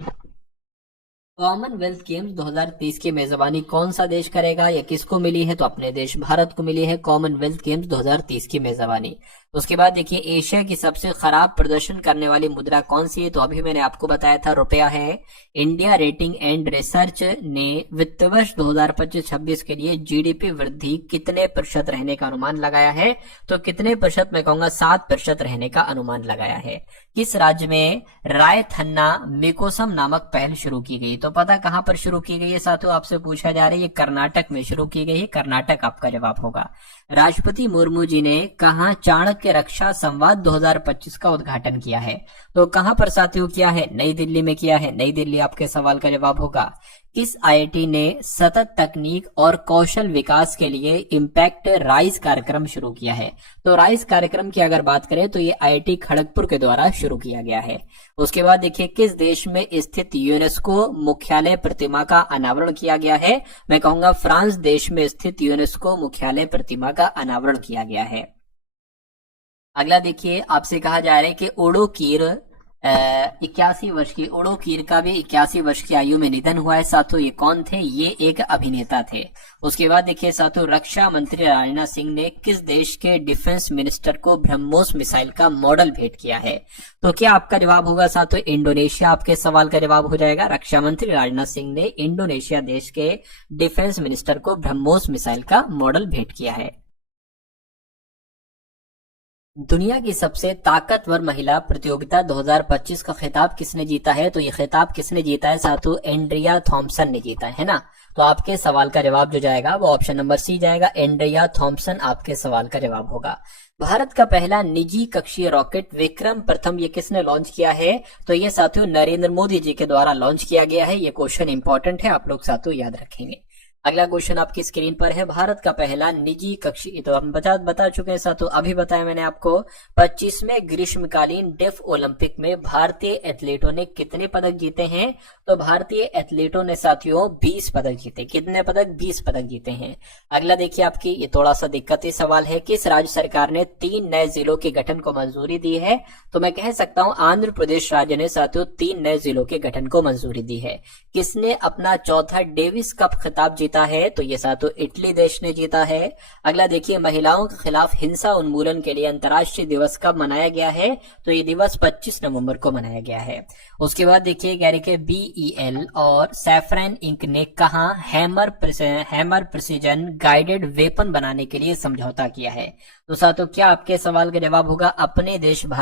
कॉमनवेल्थ गेम्स 2030 की मेजबानी कौन सा देश करेगा या किसको मिली है? तो अपने देश भारत को मिली है कॉमनवेल्थ गेम्स 2030 की मेजबानी। उसके बाद देखिए एशिया की सबसे खराब प्रदर्शन करने वाली मुद्रा कौन सी है? तो अभी मैंने आपको बताया था रुपया है। इंडिया रेटिंग एंड रिसर्च ने वित्त वर्ष 2025-26 के लिए जीडीपी वृद्धि कितने प्रतिशत रहने का अनुमान लगाया है? तो कितने प्रतिशत? मैं कहूंगा 7% रहने का अनुमान लगाया है। किस राज्य में रायथन्ना मेकोसम नामक पहल शुरू की गई? तो पता कहां पर शुरू की गई है साथियों आपसे पूछा जा रहा है। ये कर्नाटक में शुरू की गई है। कर्नाटक आपका जवाब होगा। राष्ट्रपति मुर्मू जी ने कहा चाणक्य के रक्षा संवाद 2025 का उद्घाटन किया है? तो कहां पर साथियों किया है? नई दिल्ली में किया है। नई दिल्ली आपके सवाल का जवाब होगा। किस आईआईटी ने सतत तकनीक और कौशल विकास के लिए इम्पैक्ट राइज कार्यक्रम शुरू किया है? तो राइज कार्यक्रम की अगर बात करें तो ये आईआईटी खड़गपुर के द्वारा शुरू किया गया है। उसके बाद देखिए, किस देश में स्थित यूनेस्को मुख्यालय प्रतिमा का अनावरण किया गया है? मैं कहूंगा फ्रांस देश में स्थित यूनेस्को मुख्यालय प्रतिमा का अनावरण किया गया है। अगला देखिए, आपसे कहा जा रहा है कि ओडो कीर 81 वर्ष की, ओडो कीर का भी 81 वर्ष की आयु में निधन हुआ है साथियों। ये कौन थे? ये एक अभिनेता थे। उसके बाद देखिए साथियों, रक्षा मंत्री राजनाथ सिंह ने किस देश के डिफेंस मिनिस्टर को ब्रह्मोस मिसाइल का मॉडल भेंट किया है? तो क्या आपका जवाब होगा साथियों इंडोनेशिया? आपके सवाल का जवाब हो जाएगा। रक्षा मंत्री राजनाथ सिंह ने इंडोनेशिया देश के डिफेंस मिनिस्टर को ब्रह्मोस मिसाइल का मॉडल भेंट किया है। दुनिया की सबसे ताकतवर महिला प्रतियोगिता 2025 का खिताब किसने जीता है? तो ये खिताब किसने जीता है साथियों? एंड्रिया थॉम्पसन ने जीता है ना। तो आपके सवाल का जवाब जो जाएगा वो ऑप्शन नंबर सी जाएगा। एंड्रिया थॉम्पसन आपके सवाल का जवाब होगा। भारत का पहला निजी कक्षीय रॉकेट विक्रम प्रथम ये किसने लॉन्च किया है? तो ये साथियों नरेंद्र मोदी जी के द्वारा लॉन्च किया गया है। ये क्वेश्चन इंपॉर्टेंट है, आप लोग साथियों याद रखेंगे। अगला क्वेश्चन आपकी स्क्रीन पर है। भारत का पहला निजी कक्षीय, तो हम बता चुके हैं साथियों, अभी बताया मैंने आपको। 25वें ग्रीष्मकालीन डेफ ओलंपिक में भारतीय एथलीटों ने कितने पदक जीते हैं? तो भारतीय एथलीटों ने साथियों 20 पदक जीते। कितने पदक? 20 पदक जीते हैं। अगला देखिए, आपकी ये थोड़ा सा दिक्कती सवाल है। किस राज्य सरकार ने 3 नए जिलों के गठन को मंजूरी दी है? तो मैं कह सकता हूं आंध्र प्रदेश राज्य ने साथियों 3 नए जिलों के गठन को मंजूरी दी है। किसने अपना चौथा डेविस कप खिताब जीता है? तो ये साथियों इटली देश ने जीता है। अगला देखिए, महिलाओं के खिलाफ हिंसा उन्मूलन के लिए अंतर्राष्ट्रीय दिवस कब मनाया गया है? तो ये दिवस 25 नवंबर को मनाया गया है। उसके बाद देखिए, कह रहे कि BEL और सैफरन इंक ने कहा हैमर प्रिसीजन गाइडेड वेपन बनाने के लिए समझौता किया है? तो साथियों क्या आपके सवाल का जवाब होगा? अपने देश भारत